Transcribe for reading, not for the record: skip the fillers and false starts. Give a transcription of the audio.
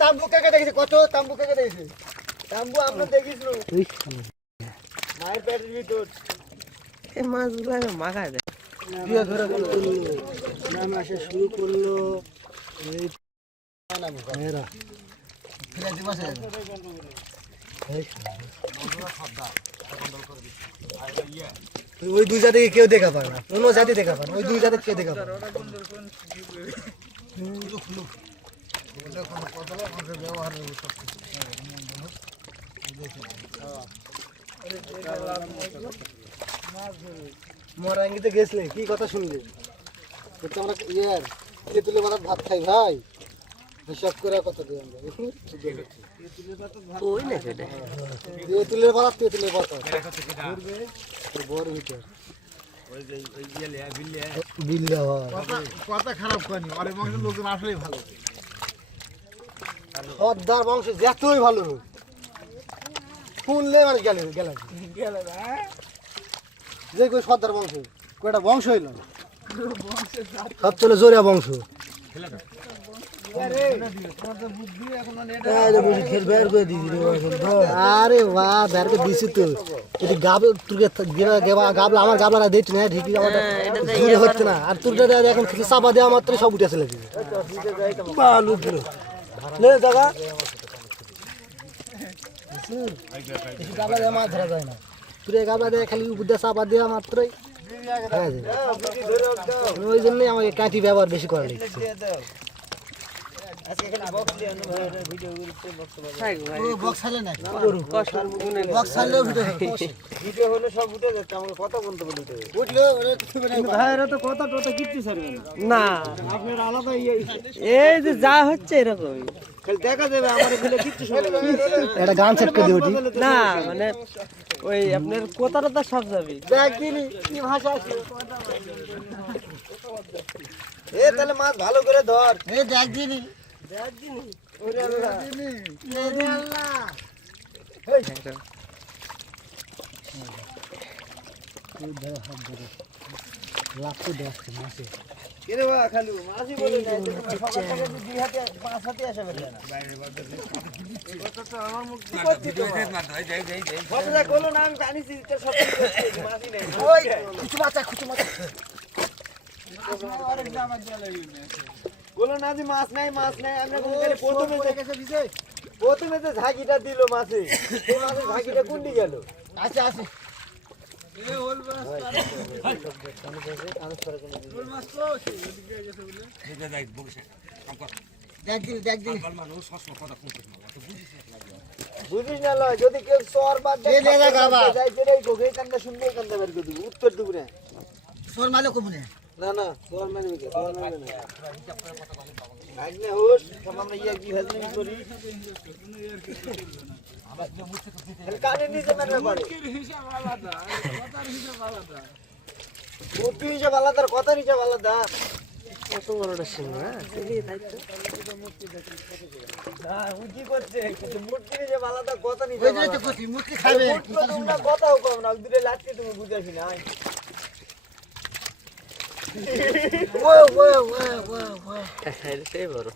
তাম্বু কাকে দেখেছে? কত তাম্বু কাকে দেখেছে? তাম্বু আমরা দেখিস মায়ের পেটের ভিতর এই মাছগুলো মাখা দেয় নাম আসা শুরু করলো। ওই দুই জাতিকে কেউ দেখা পায় না, অন্য জাতি দেখা পায় না, ওই দুই জাতি কেউ দেখা পায় না। মরাঙ্গিতে গেছলে কি কথা শুনলে? আমরা তেঁতুলে ভাত ভাত খাই ভাই, হিসাব করে কত দিই আমরা। তেঁতুলের ভাত তেঁতুলের ভাত বড় ভিতর কথা খারাপ করেনি, অনেক বংশের লোকজন আসলেই ভালো। সর্দার বংশ যতই ভালো হোক শুনলে মানে গেলে যে কই সর্দার বংশ কয়টা বংশ হইল, সব চলে জোরিয়া বংশ। আরে বাহ বের করে দিছি তো, এটি গাবলা আমার গাবলা দেখছি না ঠিকই আমার হচ্ছে না। আর তোর এখন চাপা দেওয়া মাত্র সব উঠে চলে দিবে জায়গা গাবলা দেওয়া মাছ ধরা যায় না। তুই গাবলা দেওয়া খালি উপর চাপা দেওয়া মাত্রই ওই জন্যই আমাকে কাঠি ব্যবহার বেশি করা লাগছে। এই যে যা হচ্ছে এরকম দেখা যাবে আমার একটা গান সেট করে দিবি না, মানে ওই আপনার কোথাটা সব যাবে। কি ভাষা আছে এ? তাহলে মাছ ভালো করে ধর। এ দেখ দিনি ওরে আল্লাহ ওরে আল্লাহ এই হাত ধরে লাফু দেখতে মাছে কেরে বা খালু মাছই বলে না, সবার থেকে দুই হাতে পাঁচ হাতে আসে বের না বাইরে বাদে কথা তো আমার মুখ ভিডিও দেখ না যাই কথা বলো না, আমি জানিছি তো সব মাছই নাই। ওই কিছু মাছ আরে জামা জ্বালাই না বলো না যে মাছ নাই আমরা কোন করে প্রথমে যে ঝাঁকিটা দিল মাছে, সেই মাছের ঝাঁকিটা কোন দিকে গেল? আচ্ছা এ ওল মাছ ওল মাছ তো ওদিকে গেছে বলে এটা দেখ বসে কাম কর দেখ মানুষ সবসময় কথা কম করতে না, তো বুঝিস না লয় যদি কেউ সর বাদ দেয় যাই যেই গোগে কান্দা শুনবে কান্দা বের করে দিব, উত্তর দিব না সর মালে কম না সর মানে কি সর মানে না আজনে হোস আমরা কি হাজনি করি আবার যে মুছে তো দিতে কানে নিচে মেরে পড়ে হিসাব আলাদা কথার হিসাব আলাদা মুটি হিসাব আলাদা কথার হিসাব আলাদা। কত বড়টা সিং না সেটাই দায়িত্ব না উজি করছে কিন্তু মুটি হিসাব আলাদা কথা নিতে ওই যে কইছি মুটি খাবে তোমরা কথাও কম না দুটো লাটকে তুমি বুঝাছি না। সেই বড়